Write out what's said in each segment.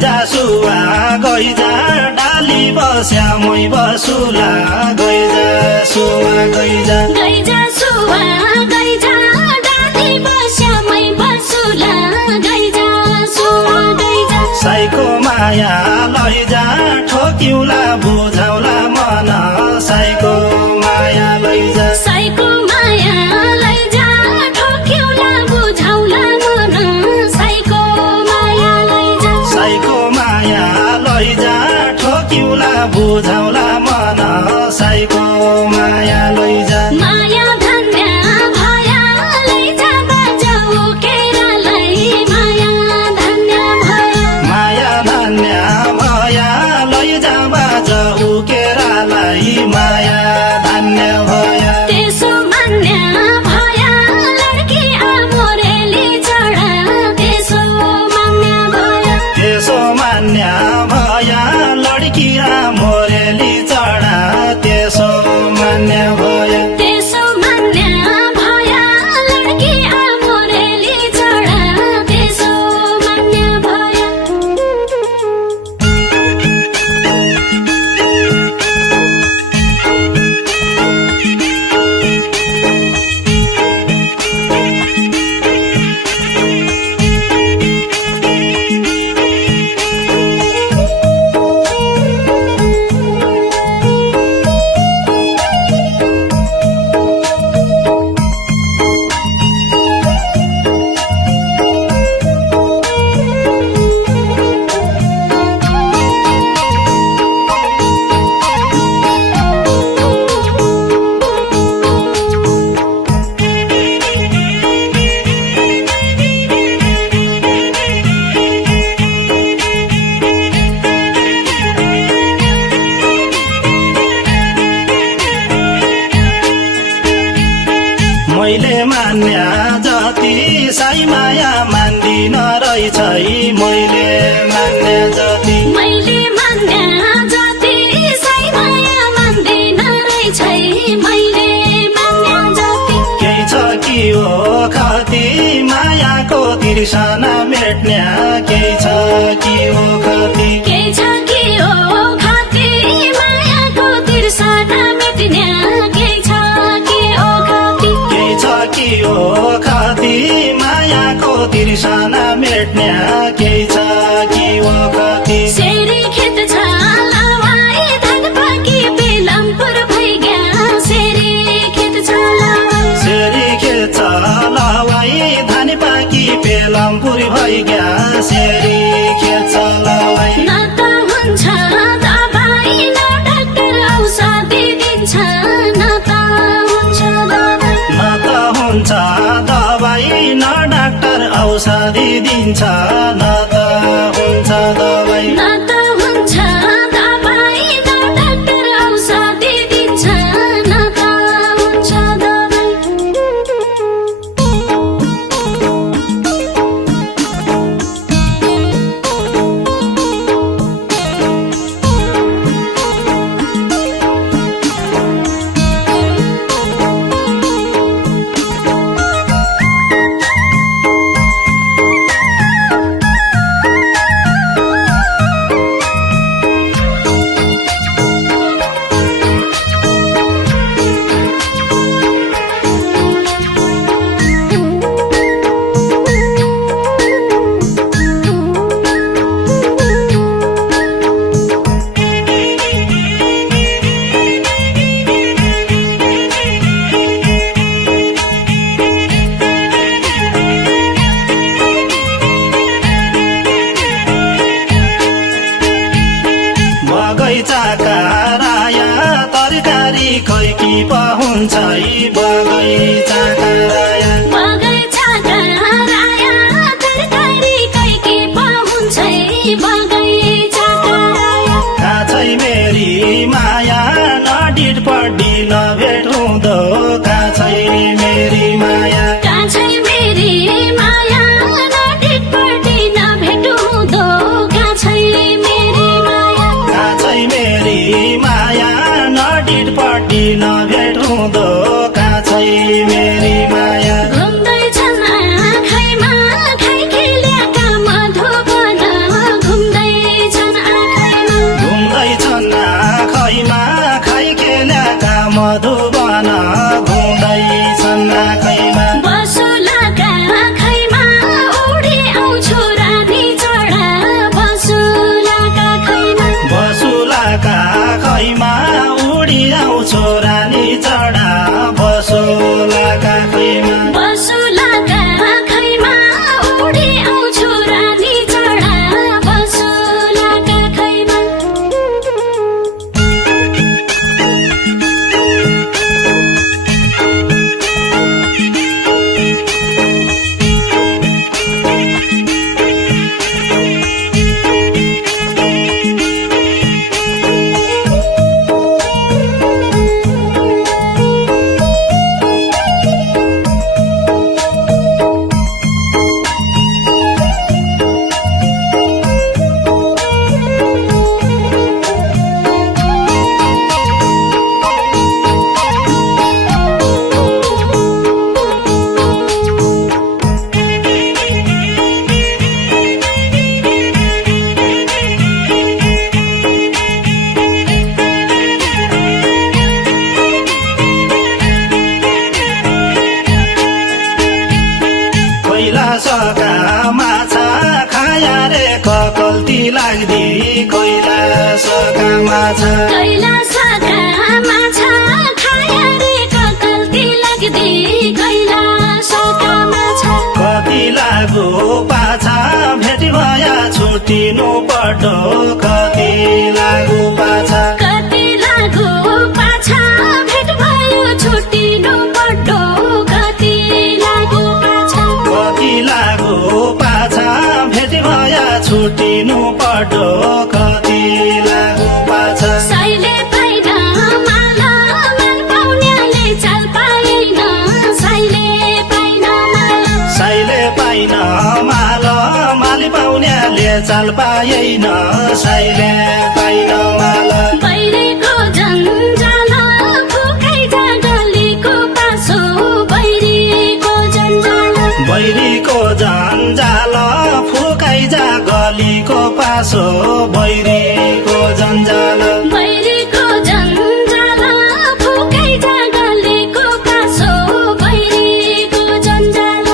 गइजा सुवा गइजा डाली बस्या मै बसुला गइजा सुवा गइजा गइजा सुवा गइजा डाली बस्या मै बसुला गइजा सुवा गइजा साईको माया लैजा ठोक्युला बुझाउला मन साईको माया लैजा साईको माया लैजा ठोक्युला बुझाउला मन साईको माया लैजा साईको माया लैजा ठोक्युला बुझाउला मन साईको माया लैजा माया धन्य भया लैजा बजाऊ केरालाई माया धन्य भया माया धन्य भया लैजा बाजाऊ केरालाई माया धन्य भया त्यसो मान्य भया लड्की आमोरेली चढा त्यसो मान्य भया त्यसो मान्य भया लड्की मोरेली चढा त्यसो मान्य भया त्यसो मान्य भया लड्की आमोरेली चढा त्यसो मान्य भया मैले मान्य जति साई माया मान्दिन रहेछ मैले मान्य जति मैले मान्य जति साई माया मान्दिन रहेछ मैले मान्य जति केही छ कि हो खती मायाको तिर्सना मेट्ने केही छ कि हो खती के छ कि हो खती मायाको तिर्सना मेट्ने के छ कि हो खती केही छ कि हो खती मायाको तिर्सना मेट्ने केही छ कि हो खती सेरी खेत छ लावाई धान पाकी बेलमपुर भइग्या सेरी खेत छ लावाई सेरी खेत छ लवाई धान पाकी पेलमपुर भइग्या सेरी खेत छ लवाई न त हुन्छ दबाई न डाक्टर औषधि दिन्छ न त हुन्छ दबाई न त हुन्छ दबाई न डाक्टर औषधि दिन्छ न त हुन्छ दबाई न त हुन्छ दबाई न डाक्टर औषधि दिन्छ न त हुन्छ दबाई बगैँचाका राया तरकारी खै कि पहुन्छ बगैँचाका राया बगैँचाका राया तरकारी कैके पाउँछ बगैँचाका राया काछै मेरी माया नडिट पड्डी नभेट हुँदो काछै मेरी माया कान्छै मेरी माया नडिटपट्टि नभेट हुँदो कान्छै मेरी माया काछै मेरी माया नडिट पड्डी नभेट हुँदो काछै मेरी माया सका माछा खाया रे ककल्ती लाग्दी कैलासका माछा कैलासका माछा खाया रे ककल्ती लाग्दी कैलासका माछा कति लागु पाछा भेटी भया छुटिनु पटो कति लागु पाछा कति लागु पाछा भेट भयो छुटिनु पटो कति लागु पाछा कति लागु पाछा भेटी भया छुटिनु पटो कति लागु पाछा साइले पाइन माला मन पाउनेले चाल पाएन साइले पाइन माला साइले पाइन माल माली पाउनेले चाल पाएन साइले पाइन माल बैरीको जन्जाल फुकाइ जा गलीको पासो बैरीको जन्जाल बैरीको जन्जाल फुकाइ जा गलीको पासो बैरीको जन्जाल बैरीको जन्जाल फुकाइ जा गलीको पासो बैरीको जन्जाल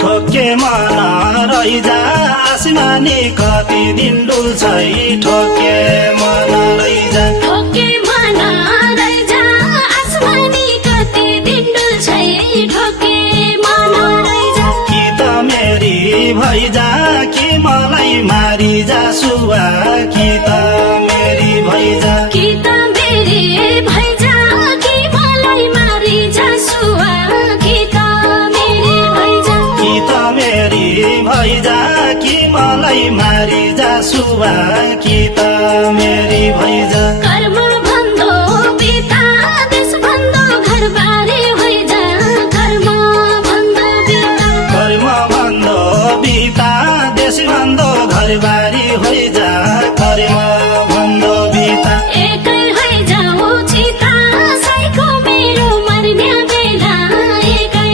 ठोके मन रैजा आसमानी कति दिन डुल्छै ठोके मन रैजा ठोके मन रैजा आसमानी कति दिन डुल्छै ठोके मन रैजा कि त मेरी भैजा कि मलाई मारी जा सुवा कि त मेरी भैजा कि त मेरी भैजा कि मलाई मारी जासुवा कि त मेरी भैजा कि त मेरी भैजा कि मलाई मारी जा सुवा कि त मेरी भैजा कर्म भन्दो पिता देश भन्दो घरबारी होइजा कर्म भन्दो पिता कर्म भन्दो बिता देश भन्दो घरबारी होइजा कर्म भन्दो बिता एकै होइजाऊ चिता साइको मेरो मर्ने बेला एकै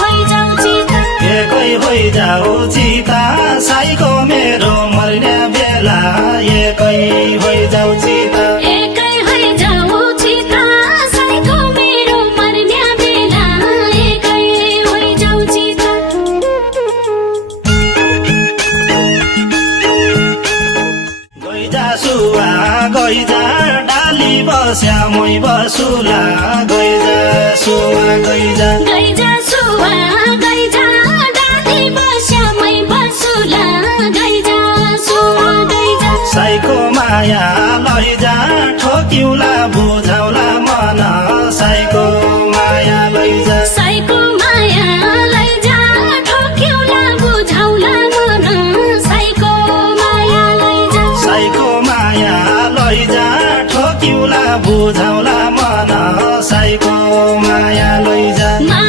होइजाऊ चिता एकै होइजाऊ चिता साइको मेरो मर्ने बेला एकै होइजाऊ चिता एकै होइजाऊ चिता साइको मेरो मर्ने बेला एकै होइजाऊ चिता गइजा सुवा गइजा डाली बस्या मै बसुला गइजा सुवा गइजा गइजा सुवा गइजा डाली बस्या मै बसुला गइजा सुवा गइजा साइको माया लैजा ठोकिउला बुझाउला मन साइको माया लैजा साइको माया लैजा ठोक्युला बुझाउला मन साइको माया लैजा साइको माया लैजा ठोकिउला बुझाउला मन साइको माया लैजा मा